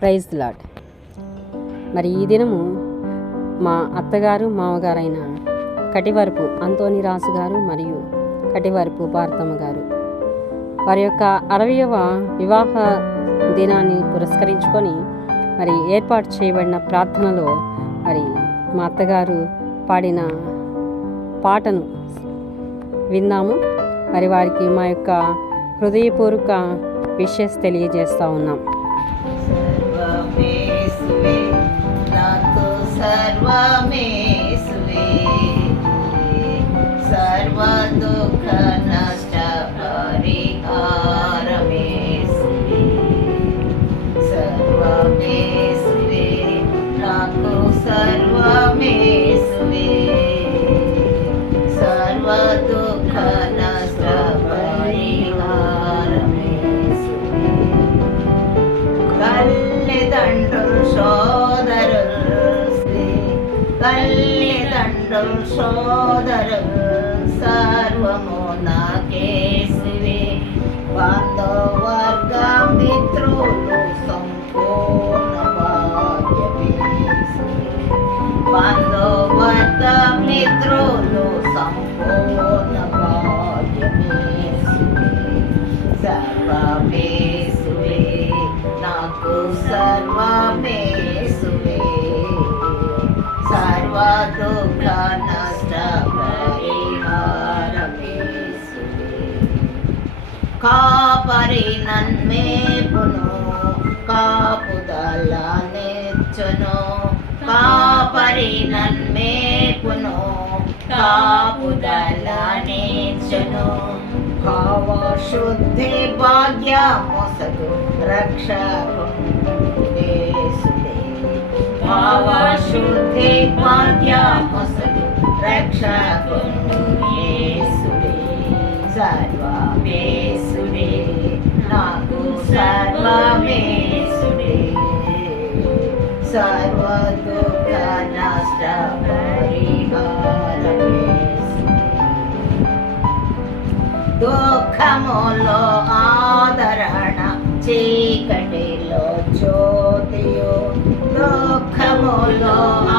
Praise lot మరి ఈ దినము మా అత్తగారు మామగారైన కటివరపు అంతోని రాసు గారు మరియు కటివరపు భారతమ్మ గారు వారి యొక్క అరవయవ వివాహ దినాన్ని పురస్కరించుకొని మరి ఏర్పాటు చేయబడిన ప్రార్థనలో మరి మా అత్తగారు పాడిన పాటను విందాము మరి వారికి మా యొక్క హృదయపూర్వక విషెస్ తెలియజేస్తూ ఉన్నాం. തല്ലിതണ്ടും സോദരും സർവമോ നാകേശുവേ പാന്തോ വർഗ പിതൃ కాపరి నన్మేపును కాపుదల నెచ్చును కాపరి నన్మేపును కాపుదల నేర్చును. భావ శుద్ధి భాగ్య మొసగు రక్షకుడే భావ శుద్ధి భాగ్య మొసగు రక్షకుడు యేసుడే సర్వమేసుడే నాకు సర్వమేసుడే సర్వ దుఃఖ నష్ట పరిహారమేసుడే దుఃఖములో ఆదరణ చీకటిలో జ్యోతియో. దుఃఖములో ఆ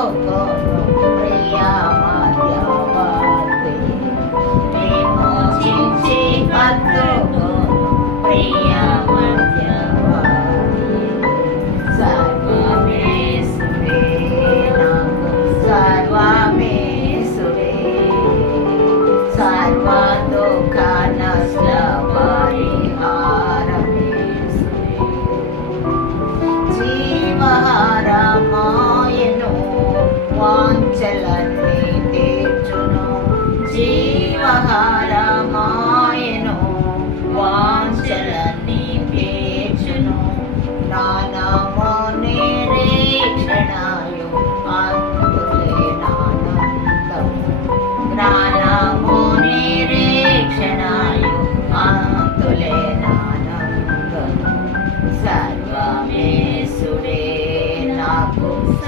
Salvador.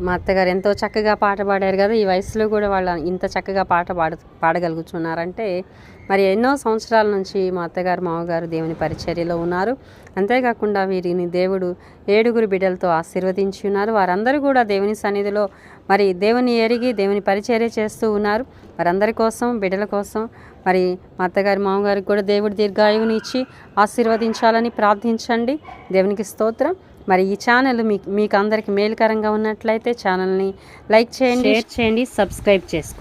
మా అత్తగారు ఎంతో చక్కగా పాట పాడారు కదా ఈ వయసులో కూడా వాళ్ళు ఇంత చక్కగా పాట పాడ పాడగలుగుతున్నారంటే మరి ఎన్నో సంవత్సరాల నుంచి మా అత్తగారు మామగారు దేవుని పరిచర్యలో ఉన్నారు. అంతేకాకుండా వీరిని దేవుడు ఏడుగురు బిడ్డలతో ఆశీర్వదించి ఉన్నారు. వారందరూ కూడా దేవుని సన్నిధిలో మరి దేవుని ఎరిగి దేవుని పరిచర్య చేస్తూ ఉన్నారు. వారందరి కోసం బిడ్డల కోసం మరి మా అత్తగారి మామగారికి కూడా దేవుడు దీర్ఘాయువుని ఇచ్చి ఆశీర్వదించాలని ప్రార్థించండి. దేవునికి స్తోత్రం. మరి ఈ ఛానల్ మీకు మీకు అందరికి మేలుకరంగా ఉన్నట్లయితే ఛానల్ని లైక్ చేయండి షేర్ చేయండి సబ్స్క్రైబ్ చేసుకోండి.